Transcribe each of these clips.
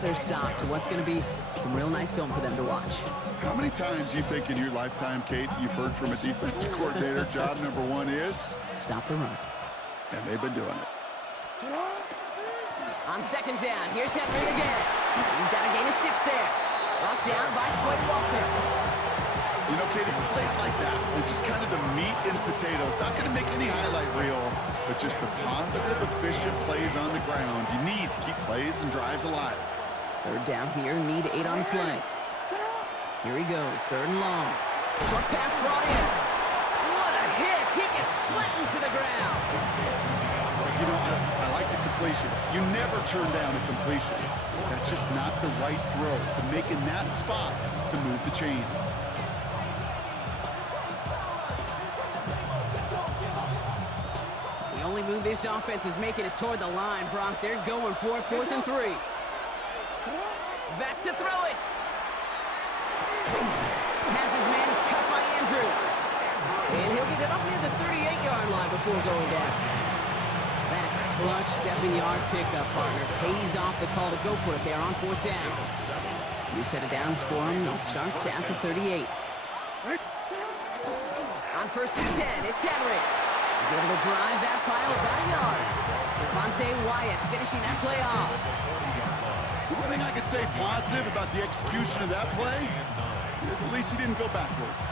brought their stop to what's going to be some real nice film for them to watch. How many times do you think in your lifetime, Kate, you've heard from a defensive coordinator, job number one is? Stop the run. And they've been doing it. On second down, here's Henry again. He's got a gain of 6 there. Brought down by Quay Walker. You know, Kate, it's plays like that. It's just kind of the meat and potatoes. Not going to make any highlight reel, but just the positive, efficient plays on the ground. You need to keep plays and drives alive. Third down here, need 8 on the play. Here he goes, third and long. Short pass brought in. What a hit! He gets flattened to the ground. You know, I like the completion. You never turn down a completion. That's just not the right throw to make in that spot to move the chains. The only move this offense is making is toward the line, Brock. They're going for it, 4th and 3. Back to throw it. Has his man, it's cut by Andrews. And he'll get it up near the 38-yard line before going down. That is a clutch 7-yard pickup, partner. Pays off the call to go for it there on 4th down. New set of downs for him. He'll start at the 38. On 1st and 10, it's Henry. He's able to drive that pile about a yard. Devontae Wyatt finishing that play off. The one thing I could say positive about the execution of that play is at least he didn't go backwards.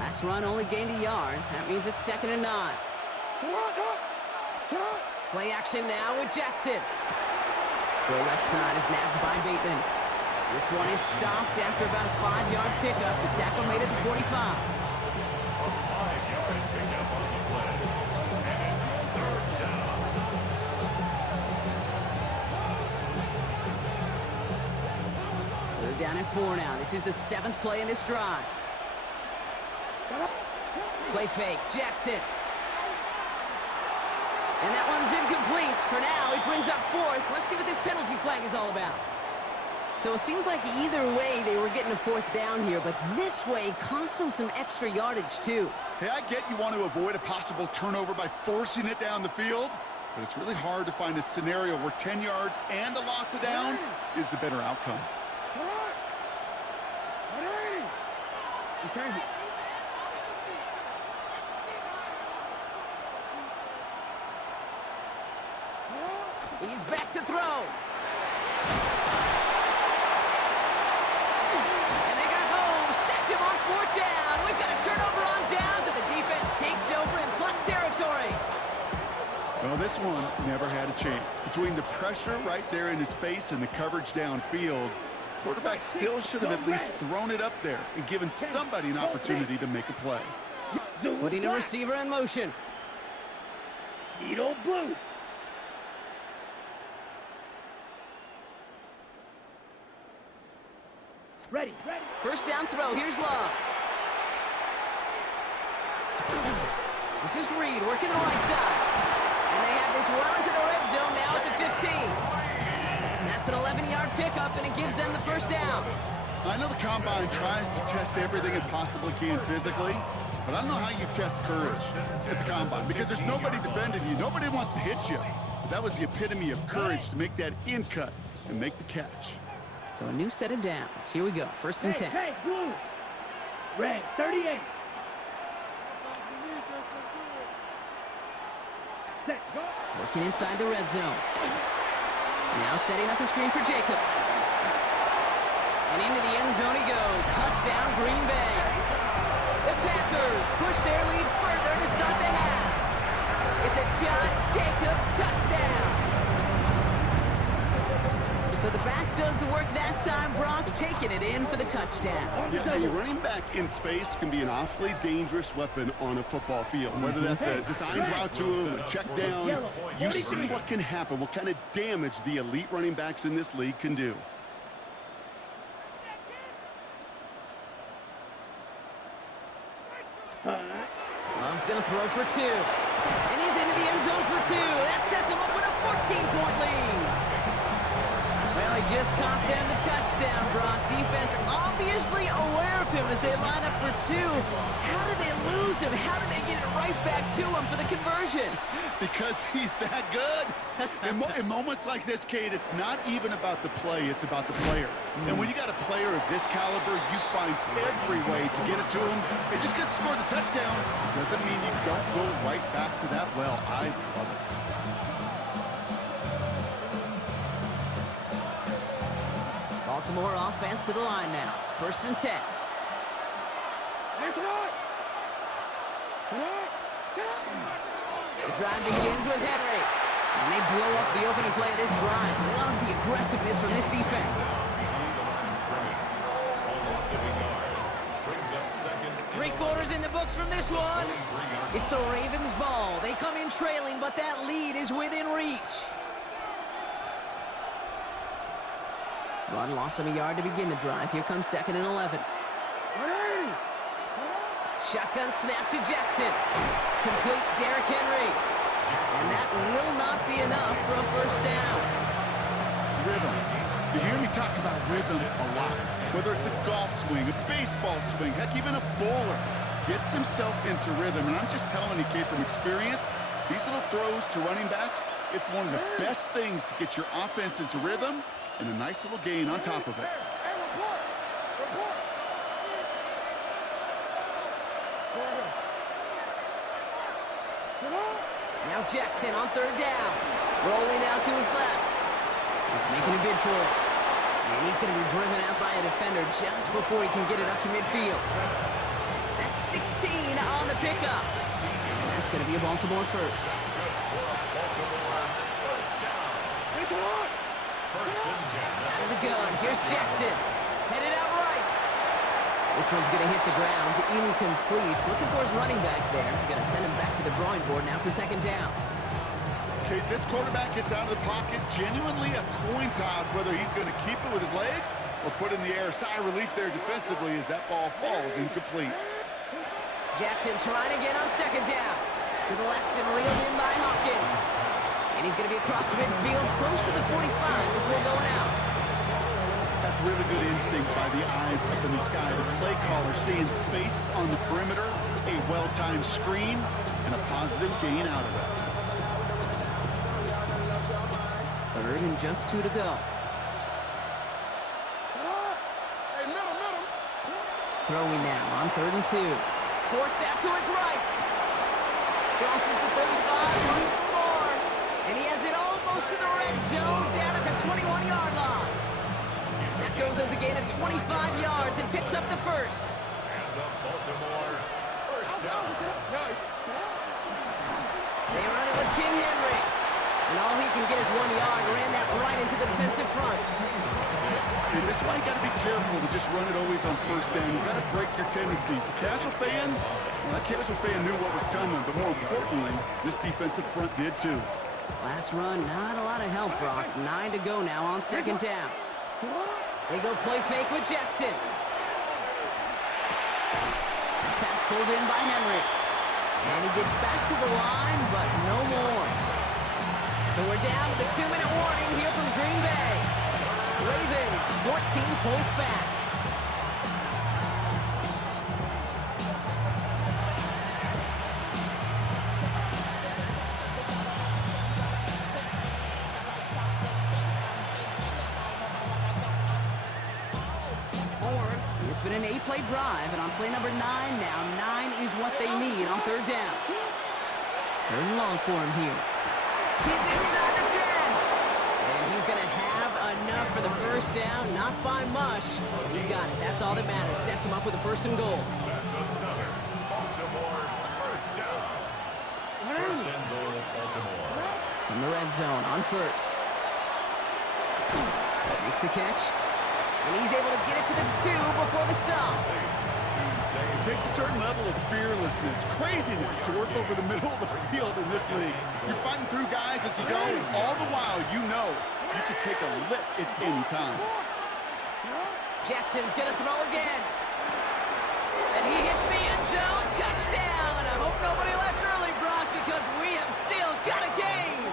Last run only gained a yard. That means it's 2nd and 9. Play action now with Jackson. The left side is nabbed by Bateman. This one is stopped after about a 5-yard pickup. The tackle made it to 45. They're down at 4 now. This is the 7th play in this drive. Play fake, Jackson. And that one's incomplete. For now, he brings up 4th. Let's see what this penalty flag is all about. So it seems like either way they were getting a 4th down here, but this way cost them some extra yardage too. Hey, I get you want to avoid a possible turnover by forcing it down the field, but it's really hard to find a scenario where 10 yards and a loss of downs is the better outcome. He's back to throw. And they got home, sacked him on 4th down. We've got a turnover on downs, and the defense takes over in plus territory. Well, this one never had a chance. Between the pressure right there in his face and the coverage downfield, quarterback still should have at least thrown it up there and given somebody an opportunity to make a play. Putting a receiver in motion. Needle blue. Ready. 1st down throw, here's Love. This is Reed working the right side. And they have this well into the red zone now at the 15. That's an 11-yard pickup, and it gives them the 1st down. I know the Combine tries to test everything it possibly can physically, but I don't know how you test courage at the Combine because there's nobody defending you. Nobody wants to hit you. But that was the epitome of courage to make that in cut and make the catch. So a new set of downs. Here we go, 1st and 10. Hey, blue. Red, 38. Working inside the red zone. Now setting up the screen for Jacobs. And into the end zone he goes. Touchdown, Green Bay. The Packers push their lead further to start the half. It's a Josh Jacobs touchdown. So the back does the work that time. Brock taking it in for the touchdown. Yeah, a running back in space can be an awfully dangerous weapon on a football field. Whether that's a designed route to him, a check down, you see what can happen, what kind of damage the elite running backs in this league can do. Love's going to throw for 2. And he's into the end zone for 2. That sets him up with a 14-point lead. Well, he just caught them the touchdown, Brock. Defense obviously aware of him as they line up for two. How did they lose him? How did they get it right back to him for the conversion? Because he's that good. In moments like this, Kate, it's not even about the play, it's about the player. And when you got a player of this caliber, you find every way to get it to him. And just because he scored the touchdown doesn't mean you don't go right back to that well. I love it. Baltimore offense to the line now. 1st and 10. The drive begins with Henry. And they blow up the opening play of this drive. Love the aggressiveness from this defense. 3/4 in the books from this one. It's the Ravens' ball. They come in trailing, but that lead is within reach. Run lost him a yard to begin the drive. Here comes 2nd and 11. Shotgun snap to Jackson. Complete Derrick Henry. And that will not be enough for a 1st down. Rhythm. You hear me talk about rhythm a lot. Whether it's a golf swing, a baseball swing, heck, even a bowler gets himself into rhythm. And I'm just telling you, kid, from experience, these little throws to running backs, it's one of the best things to get your offense into rhythm and a nice little gain on top of it. Now Jackson on 3rd down. Rolling out to his left. He's making a bid for it. And he's going to be driven out by a defender just before he can get it up to midfield. That's 16 on the pickup. And that's going to be a Baltimore 1st. Out of the gun. Here's Jackson. Headed out right. This one's going to hit the ground. Incomplete. Looking for his running back there. Going to send him back to the drawing board now for 2nd down. Okay, this quarterback gets out of the pocket. Genuinely a coin toss whether he's going to keep it with his legs or put in the air. Sigh of relief there defensively as that ball falls incomplete. Jackson trying to get on 2nd down. To the left and reeled in by Hopkins. And he's going to be across midfield, close to the 45 before going out. That's really good instinct by the eyes up in the sky. The play caller seeing space on the perimeter, a well-timed screen, and a positive gain out of it. 3rd and just 2 to go. Throwing now on 3rd and 2. Forced out to his right. Crosses the 35, room for more. And he has it almost to the red zone, down at the 21-yard line. That goes as a gain of 25 yards and picks up the 1st. They run it with King Henry. And all he can get is 1 yard. Ran that right into the defensive front. And that's why you got to be careful to just run it always on 1st down. You got to break your tendencies. The casual fan, well, that casual fan knew what was coming, but more importantly, this defensive front did too. Last run, not a lot of help, Brock. 9 to go now on 2nd down. They go play fake with Jackson. Pass pulled in by Henry. And he gets back to the line, but no more. So we're down to the 2-minute warning here from Green Bay. Ravens, 14 points back. It's been an 8-play drive, and on play number 9 now, 9 is what they need on 3rd down. 3rd and long for him here. He's inside the 10. And he's going to have enough for the 1st down, not by much. He got it. That's all that matters. Sets him up with a 1st and goal. That's another Baltimore 1st down. 1st and goal, Baltimore. From the red zone on 1st. Makes the catch. And he's able to get it to the 2 before the stop. It takes a certain level of fearlessness, craziness to work over the middle of the field in this league. You're fighting through guys as you go, and all the while you know you could take a lick at any time. Jackson's gonna throw again. And he hits the end zone. Touchdown! I hope nobody left early, Brock, because we have still got a game.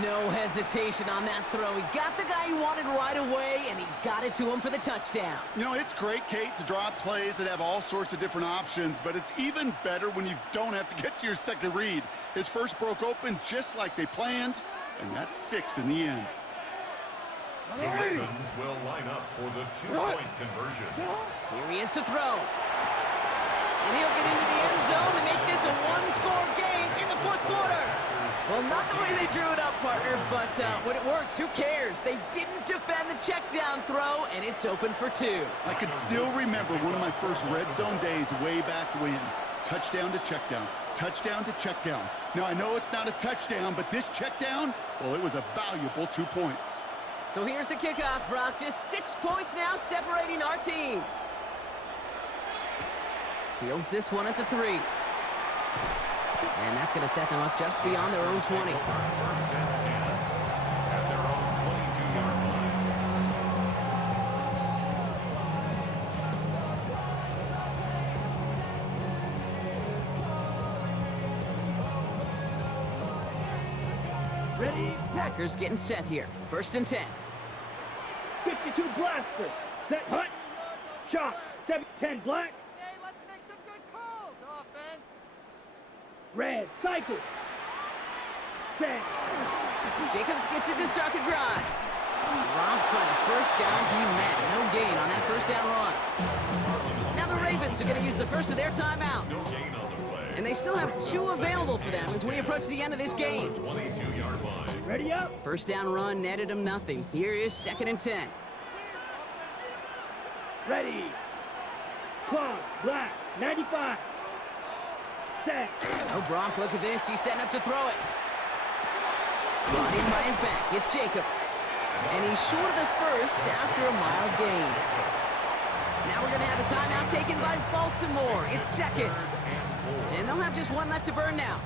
No hesitation. hesitation on that throw. He got the guy he wanted right away, and he got it to him for the touchdown. You know, it's great, Kate, to draw plays that have all sorts of different options, but it's even better when you don't have to get to your second read. His first broke open just like they planned, and that's 6 in the end. The Ravens will line up for the two-point conversion. Here he is to throw. And he'll get into the end zone to make this a one-score game in the fourth quarter. Well, not the way they drew it up, partner, but when it works, who cares? They didn't defend the check down throw, and it's open for 2. I can still remember one of my first red zone days way back when. Touchdown to check down, touchdown to check down. Now, I know it's not a touchdown, but this check down, well, it was a valuable 2 points. So here's the kickoff, Brock. Just 6 points now separating our teams. Fields this one at the 3. And that's going to set them up just beyond their own 20. First and 10 at their own 22-yard line. Ready? Packers getting set here. First and 10. 52 blaster. Set hut. Shot. 7-10 black. Okay, let's make some good calls, offense. Red. Cycle. Set. Jacobs gets it to start the drive. Dropped by the first guy he met. No gain on that first down run. Now the Ravens are going to use the first of their timeouts. No gain on the play. And they still have 2 available for them as we approach the end of this game. 22-yard line. Ready up. First down run netted him nothing. Here is 2nd and 10. Ready. Clock. Black. 95. Set. Oh, Brock, look at this. He's setting up to throw it. Brought in by his back. It's Jacobs. And he's short of the first after a mild gain. Now we're going to have a timeout taken by Baltimore. It's 2nd. And they'll have just 1 left to burn now.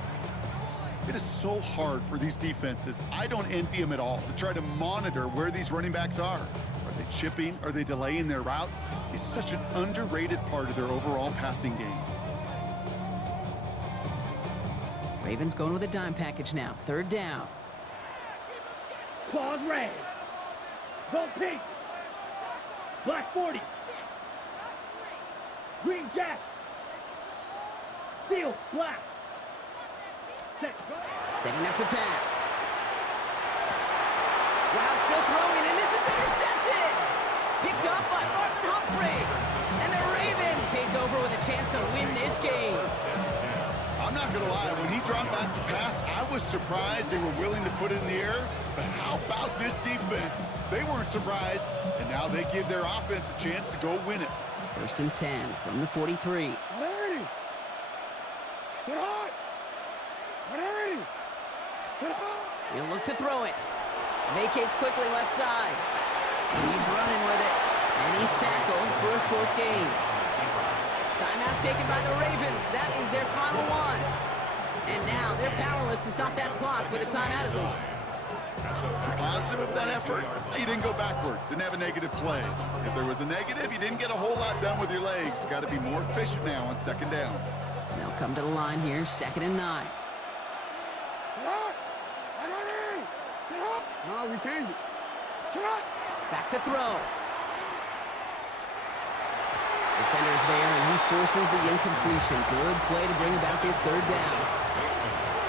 It is so hard for these defenses. I don't envy them at all to try to monitor where these running backs are. Are they chipping? Are they delaying their route? He's such an underrated part of their overall passing game. Ravens going with a dime package now. 3rd down. Claws red. Gold pink. Black 40. Green jack. Steel black. Set. Go. Setting up to pass. Wow, still throwing, and this is intercepted! Picked off by Marlon Humphrey. And the Ravens take over with a chance to win this game. I'm not going to lie, when he dropped back to pass, I was surprised they were willing to put it in the air. But how about this defense? They weren't surprised, and now they give their offense a chance to go win it. 1st and 10 from the 43. Ready. Set hot. Ready. Set hot. He'll look to throw it. Vacates quickly left side. He's running with it. And he's tackled for a 4th gain. Timeout taken by the Ravens. That is their final one. And now they're powerless to stop that clock with a timeout at least. Positive of that effort, you didn't go backwards, didn't have a negative play. If there was a negative, you didn't get a whole lot done with your legs. Got to be more efficient now on 2nd down. They'll come to the line here, 2nd and 9. No, we changed it. Back to throw. Defender's there, and he forces the incompletion. Good play to bring about this 3rd down.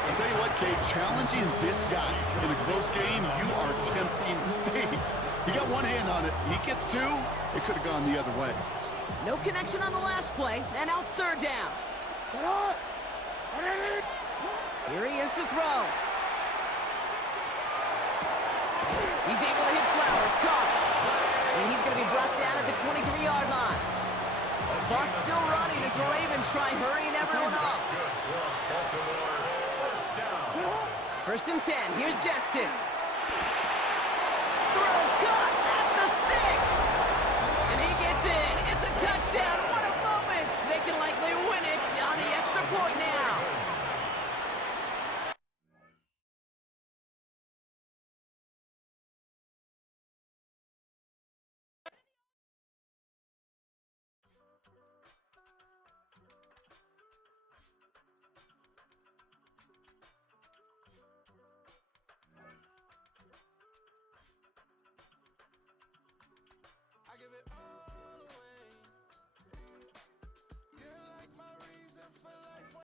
I'll tell you what, Kate, challenging this guy in a close game, you are tempting fate. He got 1 hand on it. He gets 2. It could have gone the other way. No connection on the last play, and now it's 3rd down. Here he is to throw. He's able to hit Flowers, caught. And he's going to be brought down at the 23-yard line. Clock's still running as the Ravens try hurrying everyone up. First and 10, here's Jackson. Throw caught at the 6. And he gets in. It's a touchdown. What a moment. They can likely win it on the extra point now. give it all.